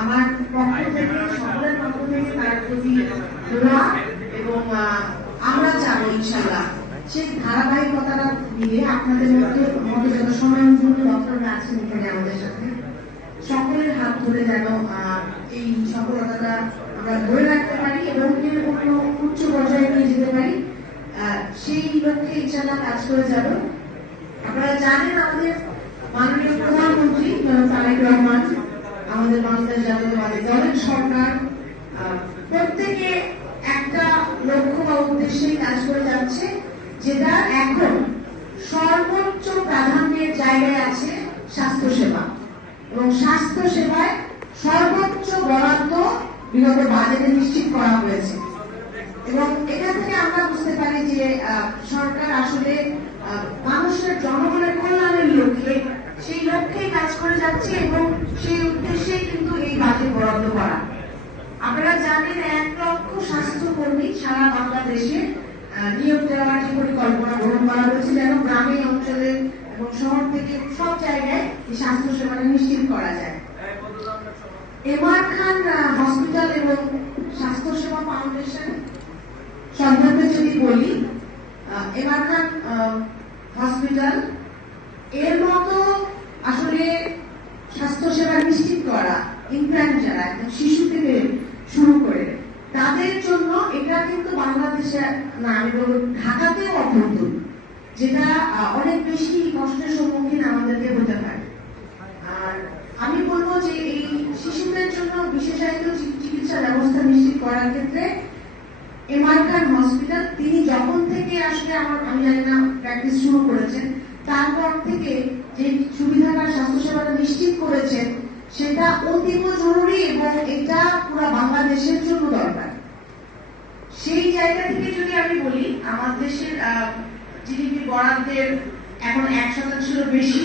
আমার পক্ষ থেকে সকলের পক্ষ থেকে তার প্রতি দোয়া এবং আমরা চাবো ইনশাআল্লাহ সেই ধারাবাহিকতাটা দিয়ে আপনাদের মধ্যে আমাদের যত সময়মূল্য ডক্টররা আছেন এখানে আমাদের সাথে সকলের হাত ধরে যেন এই সফলতাটা আমরা ধরে রাখতে পারি এবং কোনো উচ্চ পর্যায়ে নিয়ে যেতে পারি সেই লক্ষ্যে ইনশাআল্লাহ কাজ করে যাব। আপনারা জানেন আমাদের মাননীয় প্রধানমন্ত্রী তারেক রহমান আমাদের বাংলাদেশ জাতীয়তাবাদী দলের সরকার প্রত্যেকে একটা লক্ষ্য বা উদ্দেশ্যে কাজ করে যাচ্ছে, যেটা এখন সর্বোচ্চ প্রাধান্যের জায়গায় আছে স্বাস্থ্যসেবা এবং স্বাস্থ্যসেবায় সর্বোচ্চ বরাদ্দ বিগত বাজেটে নিশ্চিত করা হয়েছে এবং এখান থেকে আমরা বুঝতে পারি যে সরকার আসলে মানুষের জনগণের কল্যাণের লক্ষ্যে সেই লক্ষ্যেই কাজ করে যাচ্ছে এবং সেই উদ্দেশ্যে কিন্তু এই বাজেট বরাদ্দ করা। আপনারা জানেন 1 লক্ষ স্বাস্থ্যকর্মী সারা বাংলাদেশে নিয়োগ দেওয়ার যে পরিকল্পনা গ্রহণ করা হয়েছে যেন গ্রামে অঞ্চলে এবং শহর থেকে সব জায়গায় এই স্বাস্থ্য সেবাটা নিশ্চিত করা যায়। এমআর খান হসপিটাল এবং স্বাস্থ্য সেবা ফাউন্ডেশন সম্পর্কে যদি বলি, এমআর খান হসপিটাল এর মতো আসলে স্বাস্থ্যসেবা নিশ্চিত করা ইনফ্যান্ট যারা একদম শিশু থেকে শুরু করে তাদের জন্য এটা কিন্তু বাংলাদেশে না আমি বলবো ঢাকাতেও অভ্যন্তর, যেটা অনেক বেশি কষ্টের সম্মুখীন আমাদেরকে হতে পারে। আর আমি বলবো যে এই শিশুদের জন্য বিশেষায়িত চিকিৎসা ব্যবস্থা নিশ্চিত করার ক্ষেত্রে এমআর খান হসপিটাল তিনি যখন থেকে আসলে আমি জানি না প্র্যাকটিস শুরু করেছেন তারপর থেকে যে সুবিধাটা স্বাস্থ্যসেবাটা নিশ্চিত করেছেন সেটা অতীব জরুরি এবং এটা পুরো বাংলাদেশের জন্য দরকার। সেই জায়গা থেকে যদি আমি বলি আমাদের দেশের জিডিপি বরাদ্দের এখন 1% বেশি,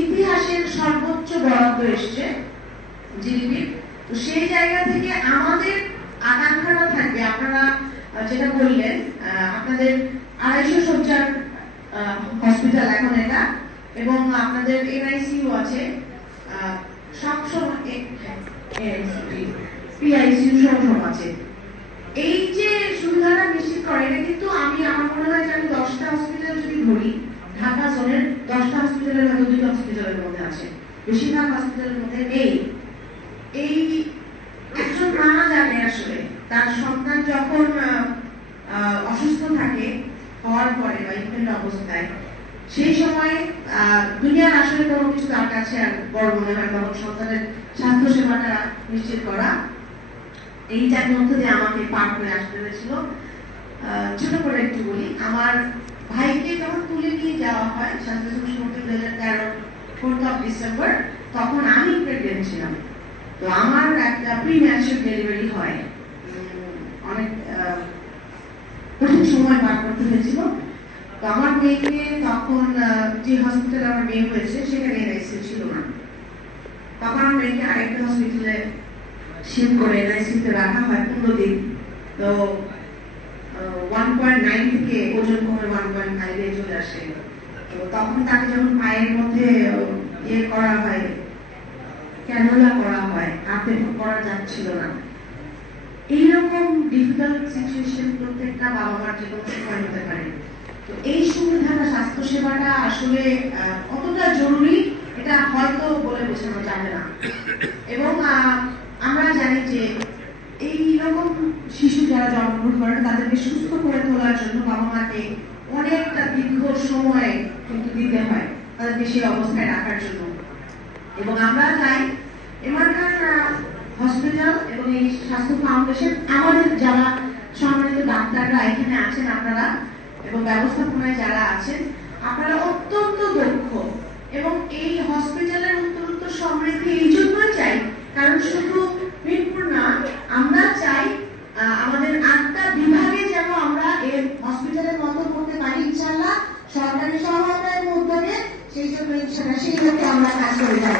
ইতিহাসের সর্বোচ্চ বরাদ্দ এসছে জিডিপি। তো সেই জায়গা থেকে আমাদের আকাঙ্ক্ষাটা থাকবে আপনারা যেটা বললেন আপনাদের 250 শয্যার হসপিটাল এখন এটা এবং আপনাদের এনআইসিইউ আছে সবসময় পিআইসিইউ সব আছে। এই যে সুবিধাটা নিশ্চিত করে এটা কিন্তু আমার মনে হয় যে আমি 10টা হসপিটাল যদি ধরি ঢাকা জোনের 10টা হসপিটালের মধ্যে 2টা হসপিটালের মধ্যে আছে, বেশিরভাগ হসপিটালের মধ্যে নেই। এই একজন মা জানে আসলে তার সন্তান যখন অসুস্থ থাকে হওয়ার পরে বা ইনফেন্ট অবস্থায় সেই সময় দুনিয়ার আসলে কোনো কিছু তার কাছে আর বড় মনে হয় তখন সন্তানের স্বাস্থ্য সেবাটা নিশ্চিত করা। এইটার মধ্যে দিয়ে আমাকে পার করে আসতে হয়েছিল। ছোট করে একটু বলি, আমার ভাইকে যখন তুলে নিয়ে যাওয়া হয় স্বাস্থ্য সম্পর্কে 2013 4 ডিসেম্বর, তখন আমি প্রেগনেন্ট ছিলাম। তো আমার একটা প্রিম্যাচুর ডেলিভারি হয়, অনেক কঠিন সময় পার করতে হয়েছিল। তো আমার মেয়েকে তখন যে হসপিটালে আমার মেয়ে হয়েছে সেখানে এনআইসিইউ ছিল না, তখন আমার মেয়েকে আরেকটা হসপিটালে শিফট করে এনআইসিইউতে রাখা হয় 15 দিন। তো 1.9 থেকে ওজন কমে 1.5 চলে আসে। তো তখন তাকে যখন পায়ের মধ্যে ইয়ে করা হয়, ক্যানুলা করা হয়, হাতে করা যাচ্ছিল না। এইরকম ডিফিকাল্ট সিচুয়েশন প্রত্যেকটা বাবা মার জীবনে সময় হতে পারে। তো এই সুবিধাটা স্বাস্থ্য সেবাটা আসলে কতটা জরুরি এটা হয়তো বলে বোঝানো যাবে না। এবং আমরা জানি যে এই রকম শিশু যারা জন্মগ্রহণ করে তাদেরকে সুস্থ করে তোলার জন্য বাবা মাকে অনেকটা দীর্ঘ সময় কিন্তু দিতে হয় তাদেরকে সেই অবস্থায় রাখার জন্য। এবং আমরা চাই এমআর খান হসপিটাল এবং এই স্বাস্থ্য ফাউন্ডেশন আমাদের যারা সম্মানিত ডাক্তাররা এখানে আছেন আপনারা এবং ব্যবস্থাপনায় যারা আছেন আপনারা অত্যন্ত দক্ষ এবং এই হসপিটালের অত্যন্ত সমৃদ্ধি এই জন্যই চাই কারণ শুধু মিরপুর না, আমরা চাই আমাদের 8টা বিভাগে যেন আমরা এই হসপিটালের মতো করতে পারি ইনশাআল্লাহ সরকারি সহায়তার মাধ্যমে। সেই জন্য ইনশাআল্লাহ সেই লক্ষ্যে আমরা কাজ করে যাব।